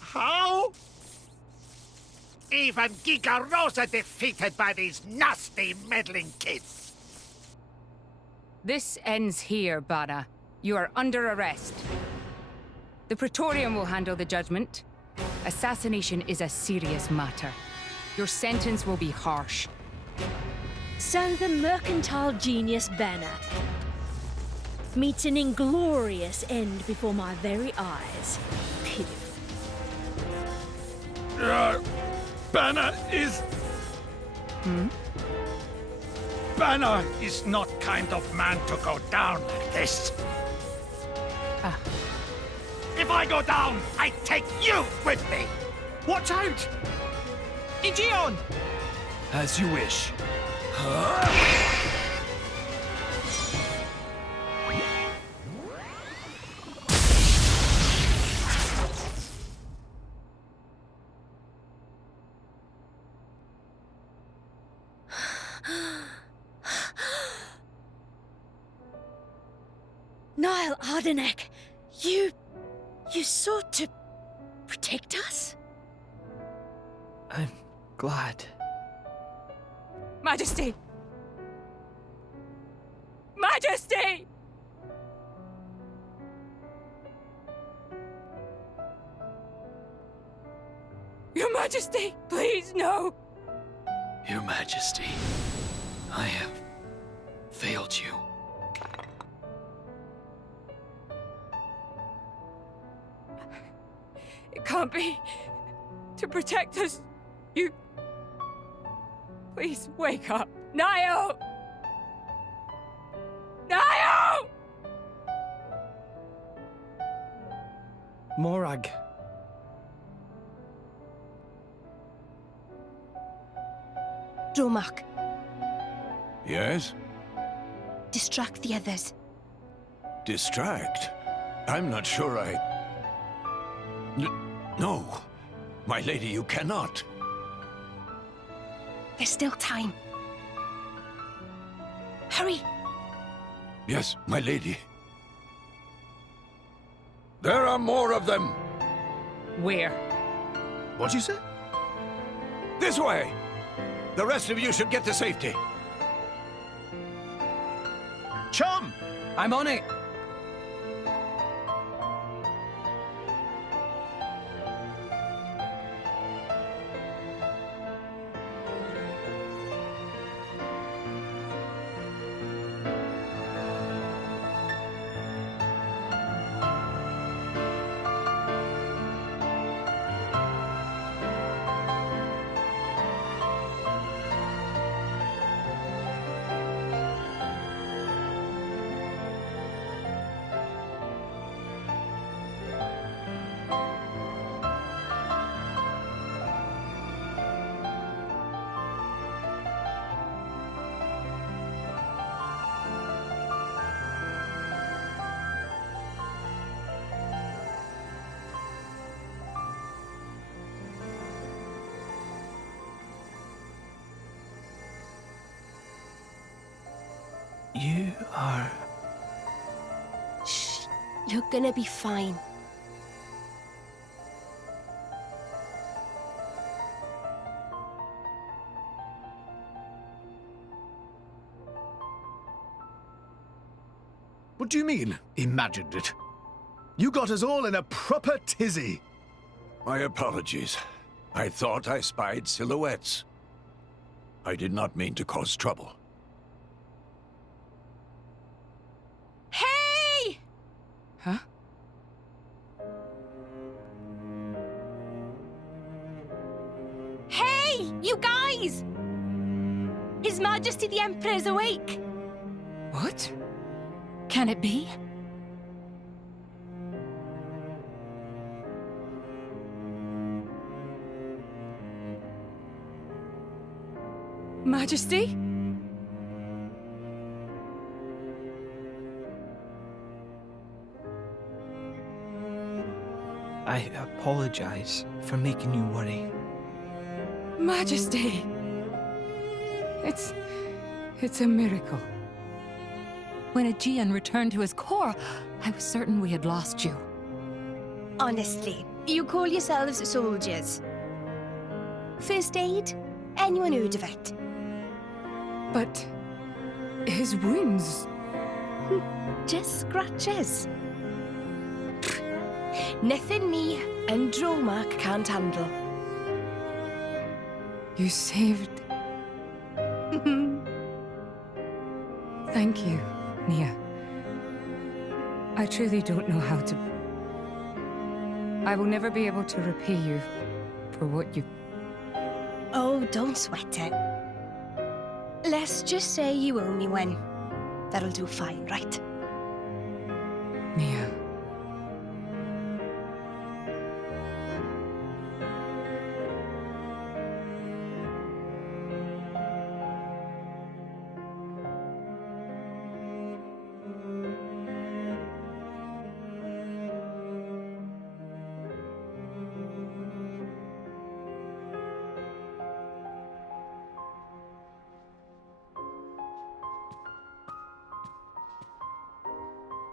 How? Even Giga Rosa defeated by these nasty meddling kids. This ends here, Bana. You are under arrest. The Praetorium will handle the judgment. Assassination is a serious matter. Your sentence will be harsh. So the mercantile genius Bana meets an inglorious end before my very eyes. Pitiful. Bana is... Bana is not kind of man to go down like this. If I go down, I take you with me. Watch out! Aegeon! As you wish. Niall Ardenek, you sought to protect us? I'm glad. Majesty! Majesty! Your Majesty, please, no! Your Majesty, I have failed you. It can't be. To protect us, you... Please, wake up. Nio! Nio! Morag. Dromark, Yes? distract the others. Distract? I'm not sure No. My lady, you cannot. There's still time. Hurry! Yes, my lady. There are more of them! Where? What'd you say? This way! The rest of you should get to safety. Chum! I'm on it! You are... Shh. You're gonna be fine. What do you mean, imagined it? You got us all in a proper tizzy. My apologies. I thought I spied silhouettes. I did not mean to cause trouble. Hey! Huh? Hey! You guys! His Majesty the Emperor's awake! What? Can it be? Majesty? I apologize for making you worry. Majesty! It's a miracle. When Aegean returned to his core, I was certain we had lost you. Honestly, you call yourselves soldiers. First aid? Anyone heard of it? But his wounds... Just scratches. Nothing me and Dromark can't handle. You saved... Thank you, Nia. I truly don't know how to... I will never be able to repay you for what you... Oh, don't sweat it. Let's just say you owe me one. That'll do fine, right? Nia.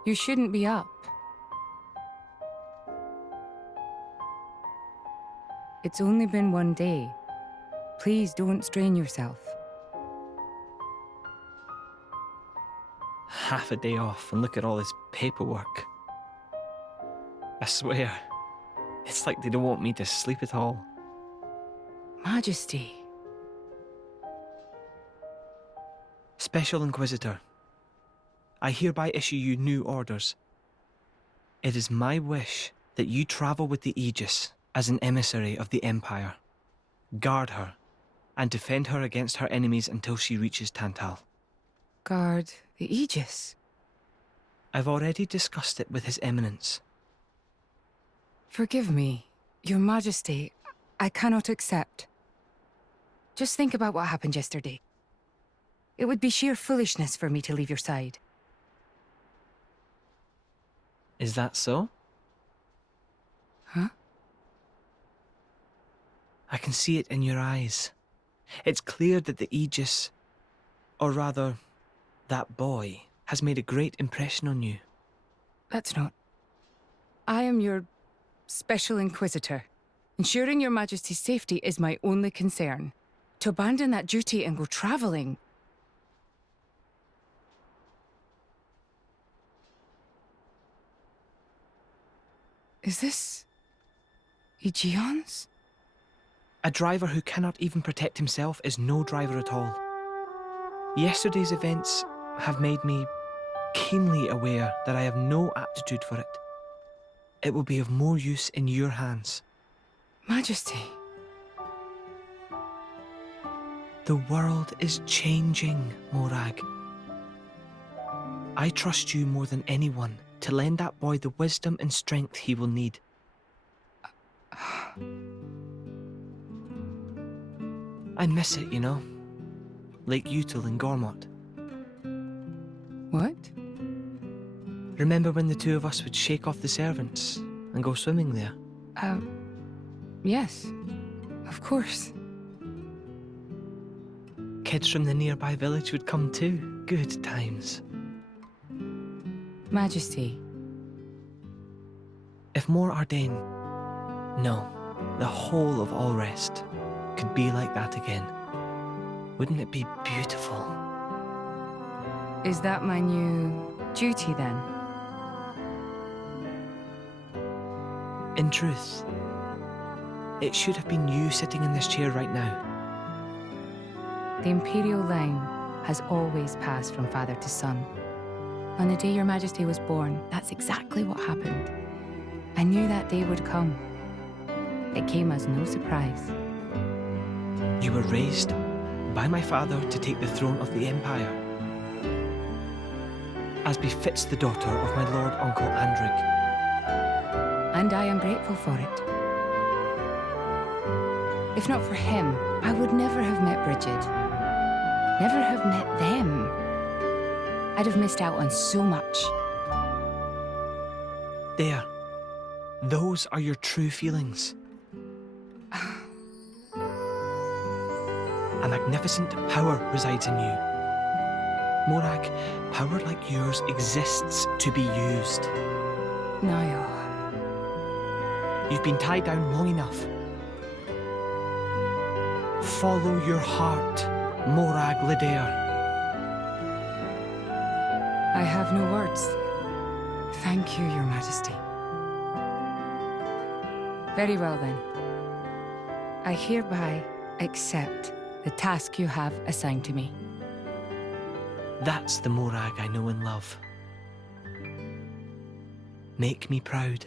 You shouldn't be up. It's only been one day. Please don't strain yourself. Half a day off and look at all this paperwork. I swear, it's like they don't want me to sleep at all. Majesty. Special Inquisitor, I hereby issue you new orders. It is my wish that you travel with the Aegis as an emissary of the Empire. Guard her, and defend her against her enemies until she reaches Tantal. Guard the Aegis? I've already discussed it with His Eminence. Forgive me, Your Majesty. I cannot accept. Just think about what happened yesterday. It would be sheer foolishness for me to leave your side. Is that so? Huh? I can see it in your eyes. It's clear that the Aegis, or rather, that boy, has made a great impression on you. That's not. I am your Special Inquisitor. Ensuring Your Majesty's safety is my only concern. To abandon that duty and go traveling... Is this... Aegeon's? A driver who cannot even protect himself is no driver at all. Yesterday's events have made me keenly aware that I have no aptitude for it. It will be of more use in your hands. Majesty. The world is changing, Morag. I trust you more than anyone to lend that boy the wisdom and strength he will need. I miss it, you know. Lake Util in Gormott. What? Remember when the two of us would shake off the servants and go swimming there? Yes. Of course. Kids from the nearby village would come too. Good times. Majesty. If more Ardain, no, the whole of Allrest, could be like that again, wouldn't it be beautiful? Is that my new duty then? In truth, it should have been you sitting in this chair right now. The Imperial line has always passed from father to son. On the day Your Majesty was born, that's exactly what happened. I knew that day would come. It came as no surprise. You were raised by my father to take the throne of the Empire, as befits the daughter of my Lord Uncle Andrig. And I am grateful for it. If not for him, I would never have met Bridget. Never have met them. I'd have missed out on so much. There. Those are your true feelings. A magnificent power resides in you. Morag, power like yours exists to be used. Niall. You've been tied down long enough. Follow your heart, Morag Lidair. I have no words. Thank you, Your Majesty. Very well then. I hereby accept the task you have assigned to me. That's the Morag I know and love. Make me proud.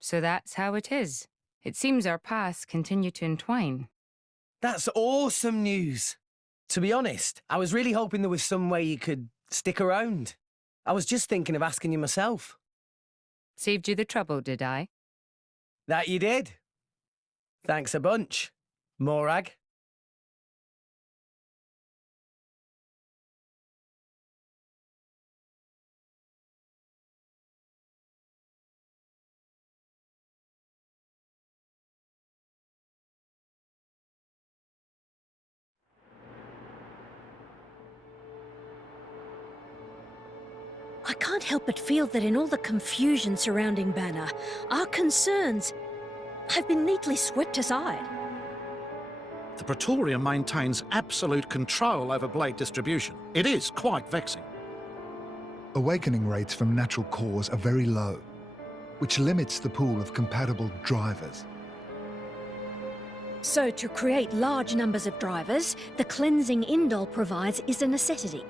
So that's how it is. It seems our paths continue to entwine. That's awesome news. To be honest, I was really hoping there was some way you could stick around. I was just thinking of asking you myself. Saved you the trouble, did I? That you did. Thanks a bunch, Morag. I can't help but feel that in all the confusion surrounding Bana, our concerns have been neatly swept aside. The Praetorium maintains absolute control over blade distribution. It is quite vexing. Awakening rates from natural cores are very low, which limits the pool of compatible drivers. So to create large numbers of drivers, the cleansing Indol provides is a necessity.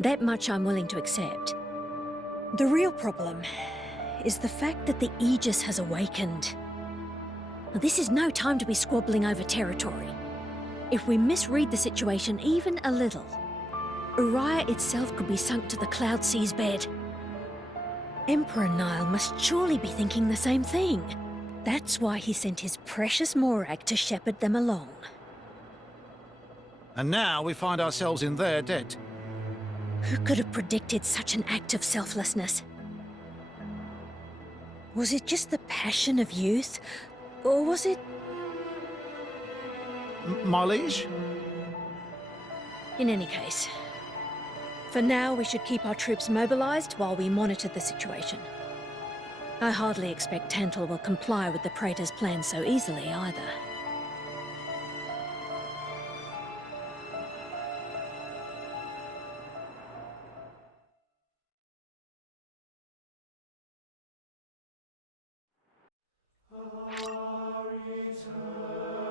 That much I'm willing to accept. The real problem is the fact that the Aegis has awakened. Now, this is no time to be squabbling over territory. If we misread the situation even a little, Uriah itself could be sunk to the Cloud Sea's bed. Emperor Nile must surely be thinking the same thing. That's why he sent his precious Morag to shepherd them along. And now we find ourselves in their debt. Who could have predicted such an act of selflessness? Was it just the passion of youth? Or was it... My liege? In any case, for now we should keep our troops mobilized while we monitor the situation. I hardly expect Tantal will comply with the Praetor's plan so easily either. Our eternal